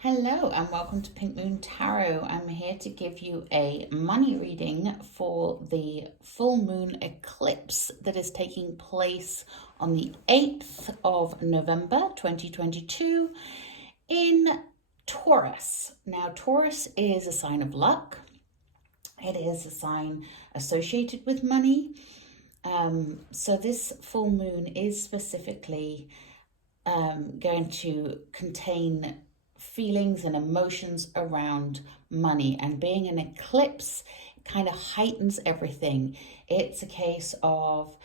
Hello and welcome to Pink Moon Tarot. I'm here to give you a money reading for the full moon eclipse that is taking place on the 8th of November 2022 in Taurus. Now, Taurus is a sign of luck. It is a sign associated with money. So this full moon is specifically going to contain feelings and emotions around money, and being an eclipse kind of heightens everything. It's a case of,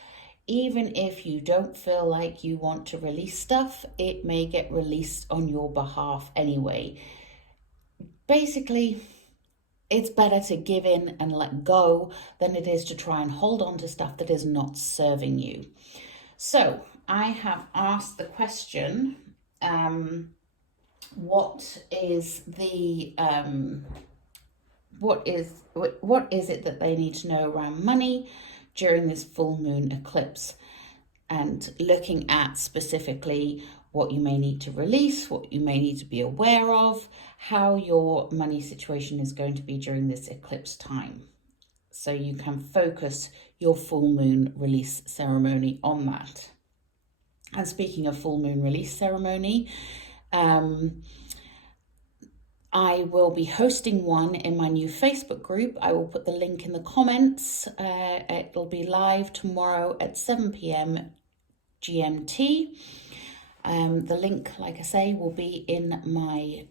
even if you don't feel like you want to release stuff, it may get released on your behalf anyway. Basically, it's better to give in and let go than it is to try and hold on to stuff that is not serving you. So I have asked the question, what is it that they need to know around money during this full moon eclipse, and looking at specifically what you may need to release, what you may need to be aware of, how your money situation is going to be during this eclipse time, so you can focus your full moon release ceremony on that. And speaking of full moon release ceremony, I will be hosting one in my new Facebook group. I will put the link in the comments. It'll be live tomorrow at 7 p.m. GMT. The link, like I say, will be in my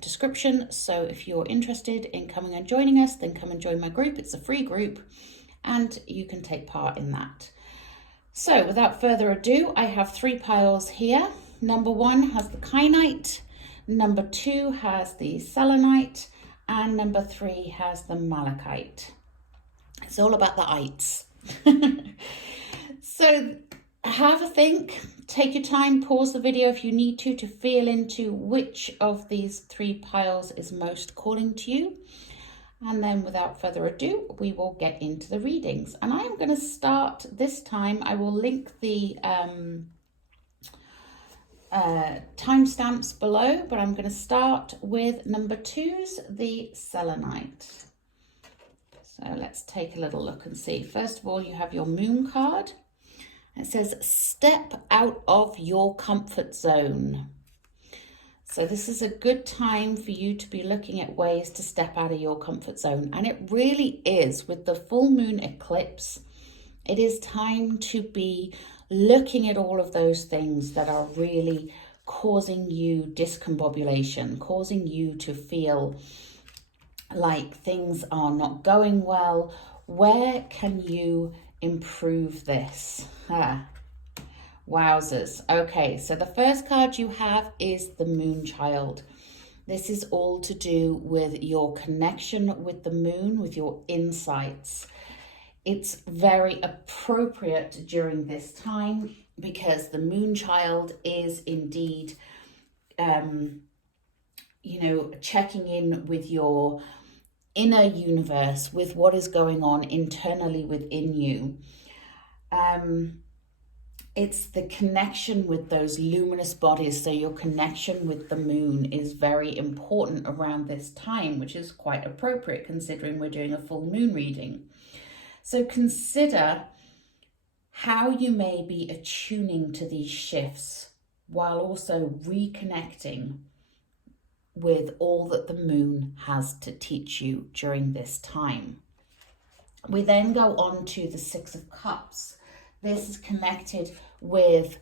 description. So if you're interested in coming and joining us, then come and join my group. It's a free group and you can take part in that. So without further ado, I have 3 piles here. Number 1 has the Kyanite, number 2 has the Selenite, and number 3 has the Malachite. It's all about the ites. So have a think, take your time, pause the video if you need to feel into which of these 3 piles is most calling to you. And then without further ado, we will get into the readings. And I am going to start this time. I will link the timestamps below, but I'm going to start with number 2's, the Selenite. So let's take a little look and see. First of all, you have your moon card. It says, step out of your comfort zone. So this is a good time for you to be looking at ways to step out of your comfort zone. And it really is, with the full moon eclipse, it is time to be looking at all of those things that are really causing you discombobulation, causing you to feel like things are not going well. Where can you improve this? Wowzers. Okay, so the first card you have is the Moon Child. This is all to do with your connection with the moon, with your insights. It's very appropriate during this time because the Moon Child is indeed, checking in with your inner universe, with what is going on internally within you. It's the connection with those luminous bodies. So your connection with the moon is very important around this time, which is quite appropriate considering we're doing a full moon reading. So consider how you may be attuning to these shifts while also reconnecting with all that the moon has to teach you during this time. We then go on to the 6 of Cups. This is connected with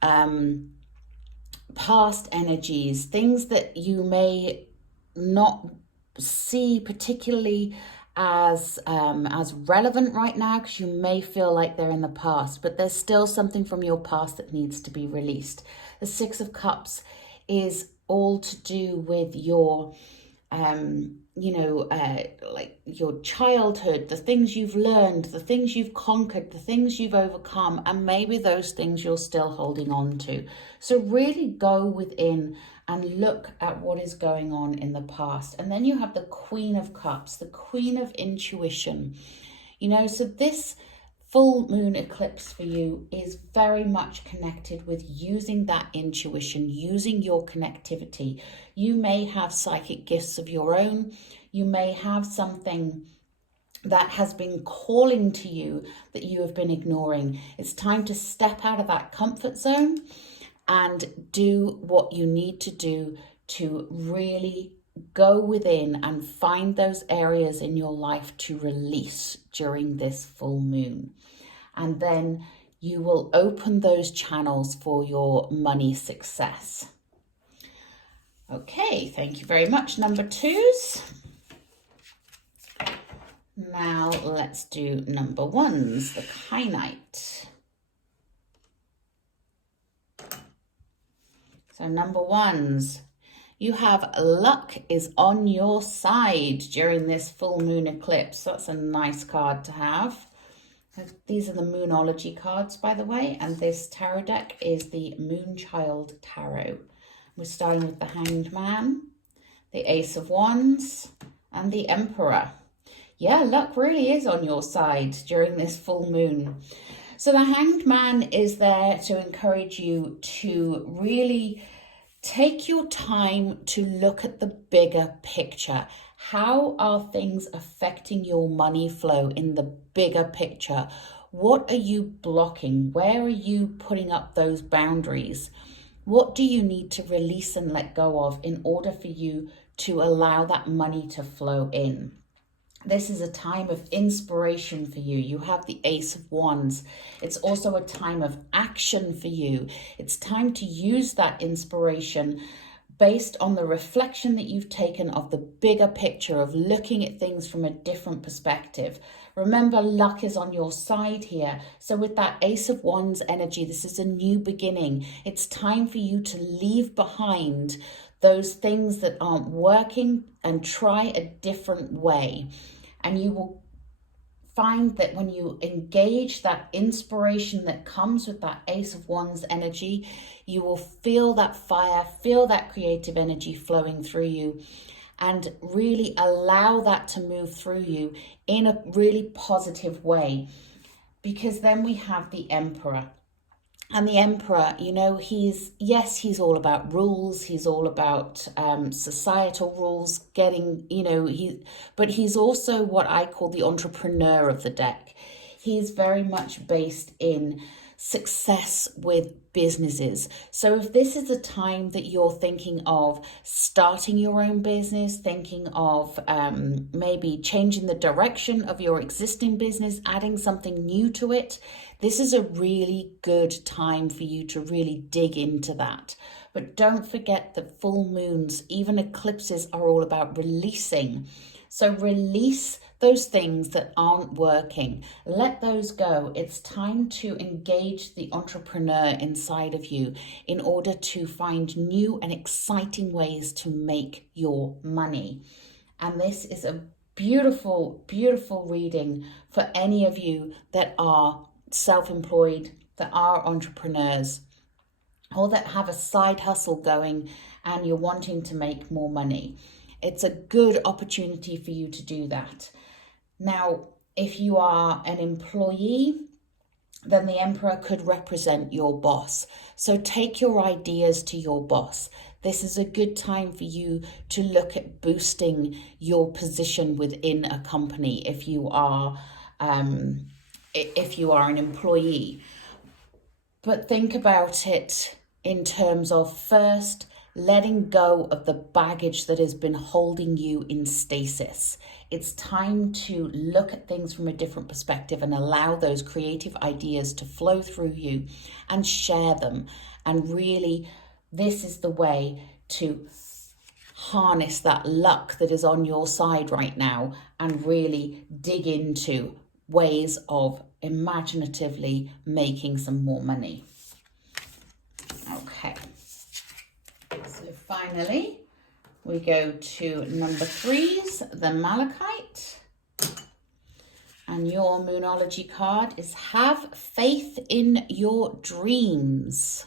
past energies, things that you may not see particularly as relevant right now, because you may feel like they're in the past, but there's still something from your past that needs to be released. The 6 of Cups is all to do with your like your childhood, the things you've learned, the things you've conquered, the things you've overcome, and maybe those things you're still holding on to. So really go within and look at what is going on in the past. And then you have the Queen of Cups, the Queen of Intuition. So this full moon eclipse for you is very much connected with using that intuition, using your connectivity. You may have psychic gifts of your own. You may have something that has been calling to you that you have been ignoring. It's time to step out of that comfort zone and do what you need to do to really go within and find those areas in your life to release during this full moon. And then you will open those channels for your money success. Okay, thank you very much, number twos. Now let's do number ones, the Kyanite. So number ones, you have luck is on your side during this full moon eclipse. That's a nice card to have. These are the Moonology cards, by the way, and this tarot deck is the Moonchild Tarot. We're starting with the Hanged Man, the Ace of Wands, and the Emperor. Yeah, luck really is on your side during this full moon. So the Hanged Man is there to encourage you to really take your time to look at the bigger picture. How are things affecting your money flow in the bigger picture? What are you blocking? Where are you putting up those boundaries? What do you need to release and let go of in order for you to allow that money to flow in? This is a time of inspiration for you. You have the Ace of Wands. It's also a time of action for you. It's time to use that inspiration based on the reflection that you've taken of the bigger picture, of looking at things from a different perspective. Remember, luck is on your side here. So with that Ace of Wands energy, this is a new beginning. It's time for you to leave behind those things that aren't working and try a different way. And you will find that when you engage that inspiration that comes with that Ace of Wands energy, you will feel that fire, feel that creative energy flowing through you, and really allow that to move through you in a really positive way. Because then we have the Emperor. And the Emperor, you know, he's all about rules. He's all about societal rules, but he's also what I call the entrepreneur of the deck. He's very much based in success with businesses. So if this is a time that you're thinking of starting your own business, thinking of maybe changing the direction of your existing business, adding something new to it, this is a really good time for you to really dig into that. But don't forget that full moons, even eclipses, are all about releasing. So release those things that aren't working. Let those go. It's time to engage the entrepreneur inside of you in order to find new and exciting ways to make your money. And this is a beautiful, beautiful reading for any of you that are self-employed, that are entrepreneurs, or that have a side hustle going and you're wanting to make more money. It's a good opportunity for you to do that. Now, if you are an employee, then the Emperor could represent your boss. So take your ideas to your boss. This is a good time for you to look at boosting your position within a company if you are an employee. But think about it in terms of first letting go of the baggage that has been holding you in stasis. It's time to look at things from a different perspective and allow those creative ideas to flow through you and share them. And really, this is the way to harness that luck that is on your side right now and really dig into ways of imaginatively making some more money. Okay. So finally, we go to number threes, the Malachite. And your Moonology card is Have Faith in Your Dreams.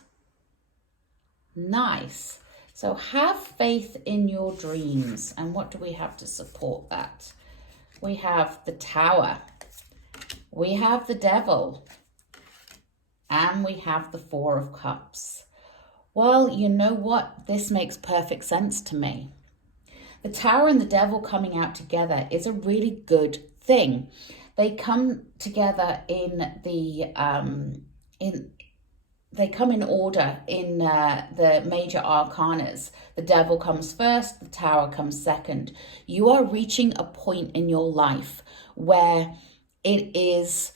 Nice. So have faith in your dreams. And what do we have to support that? We have the Tower. We have the Devil, and we have the Four of Cups. Well, you know what? This makes perfect sense to me. The Tower and the Devil coming out together is a really good thing. They come together they come in order in the major arcanas. The Devil comes first, the Tower comes second. You are reaching a point in your life where it is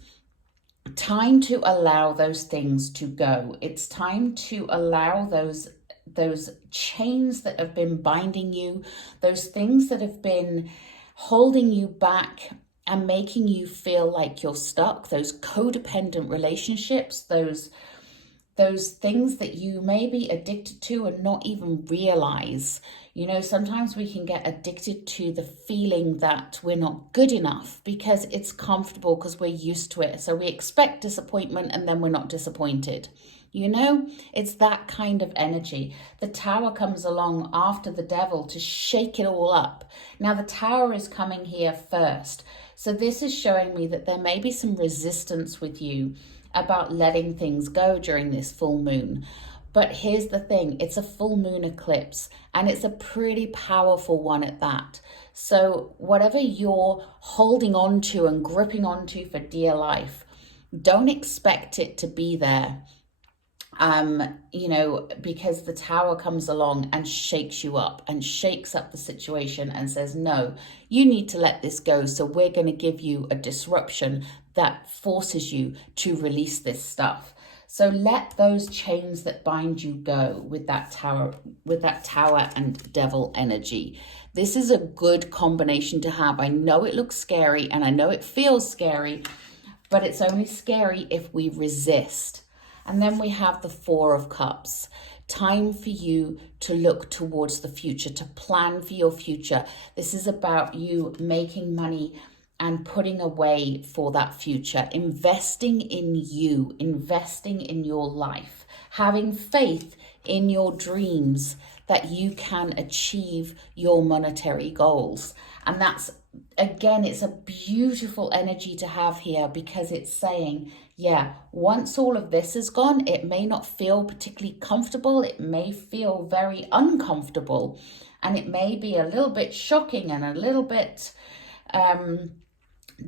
time to allow those things to go. It's time to allow those chains that have been binding you, those things that have been holding you back and making you feel like you're stuck, those codependent relationships, those things that you may be addicted to and not even realize. You know, sometimes we can get addicted to the feeling that we're not good enough because it's comfortable, because we're used to it. So we expect disappointment and then we're not disappointed. You know, it's that kind of energy. The Tower comes along after the Devil to shake it all up. Now the Tower is coming here first. So this is showing me that there may be some resistance with you about letting things go during this full moon. But here's the thing, it's a full moon eclipse, and it's a pretty powerful one at that. So whatever you're holding on to and gripping onto for dear life, don't expect it to be there. You know, because the Tower comes along and shakes you up and shakes up the situation and says, no, you need to let this go. So we're going to give you a disruption that forces you to release this stuff. So let those chains that bind you go with that Tower and Devil energy. This is a good combination to have. I know it looks scary and I know it feels scary, but it's only scary if we resist. And then we have the Four of Cups. Time for you to look towards the future, to plan for your future. This is about you making money and putting away for that future, investing in you, investing in your life, having faith in your dreams that you can achieve your monetary goals. And that's, again, it's a beautiful energy to have here, because it's saying, yeah, once all of this is gone, it may not feel particularly comfortable. It may feel very uncomfortable, and it may be a little bit shocking and a little bit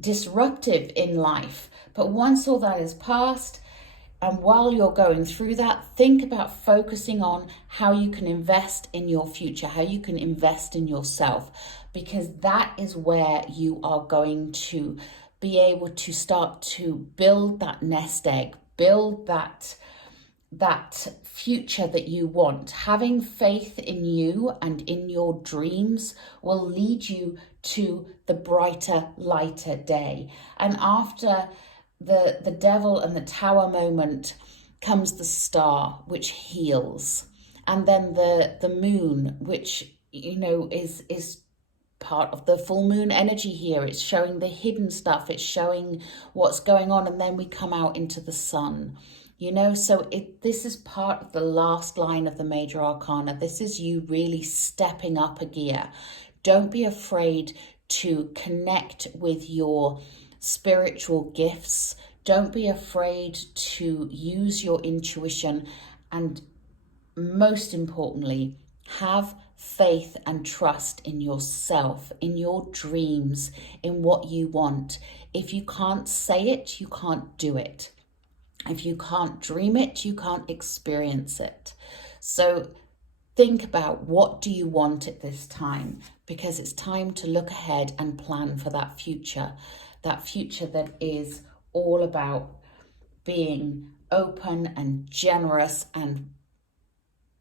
disruptive in life. But once all that is past, and while you're going through that, think about focusing on how you can invest in your future, how you can invest in yourself, because that is where you are going to be able to start to build that nest egg, build that future that you want. Having faith in you and in your dreams will lead you to the brighter, lighter day. And after the Devil and the Tower moment comes the Star, which heals. And then the Moon, which, you know, is part of the full moon energy here. It's showing the hidden stuff. It's showing what's going on. And then we come out into the Sun. You know, so this is part of the last line of the major arcana. This is you really stepping up a gear. Don't be afraid to connect with your spiritual gifts. Don't be afraid to use your intuition. And most importantly, have faith and trust in yourself, in your dreams, in what you want. If you can't say it, you can't do it. If you can't dream it, you can't experience it. So think about, what do you want at this time? Because it's time to look ahead and plan for that future that is all about being open and generous and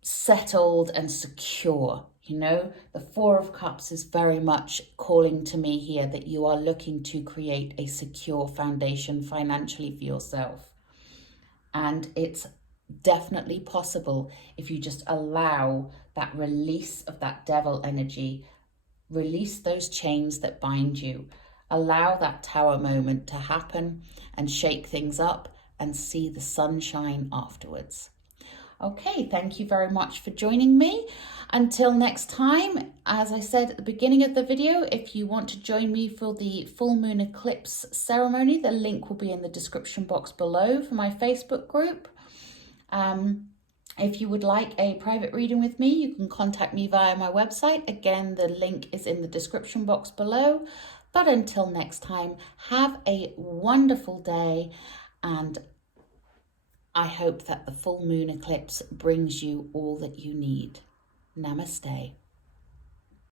settled and secure. You know, the Four of Cups is very much calling to me here that you are looking to create a secure foundation financially for yourself. And it's definitely possible if you just allow that release of that Devil energy, release those chains that bind you, allow that Tower moment to happen and shake things up and see the sunshine afterwards. Okay, thank you very much for joining me. Until next time, as I said at the beginning of the video, if you want to join me for the full moon eclipse ceremony, the link will be in the description box below for my Facebook group. If you would like a private reading with me, you can contact me via my website. Again, the link is in the description box below. But until next time, have a wonderful day, and I hope that the full moon eclipse brings you all that you need. Namaste.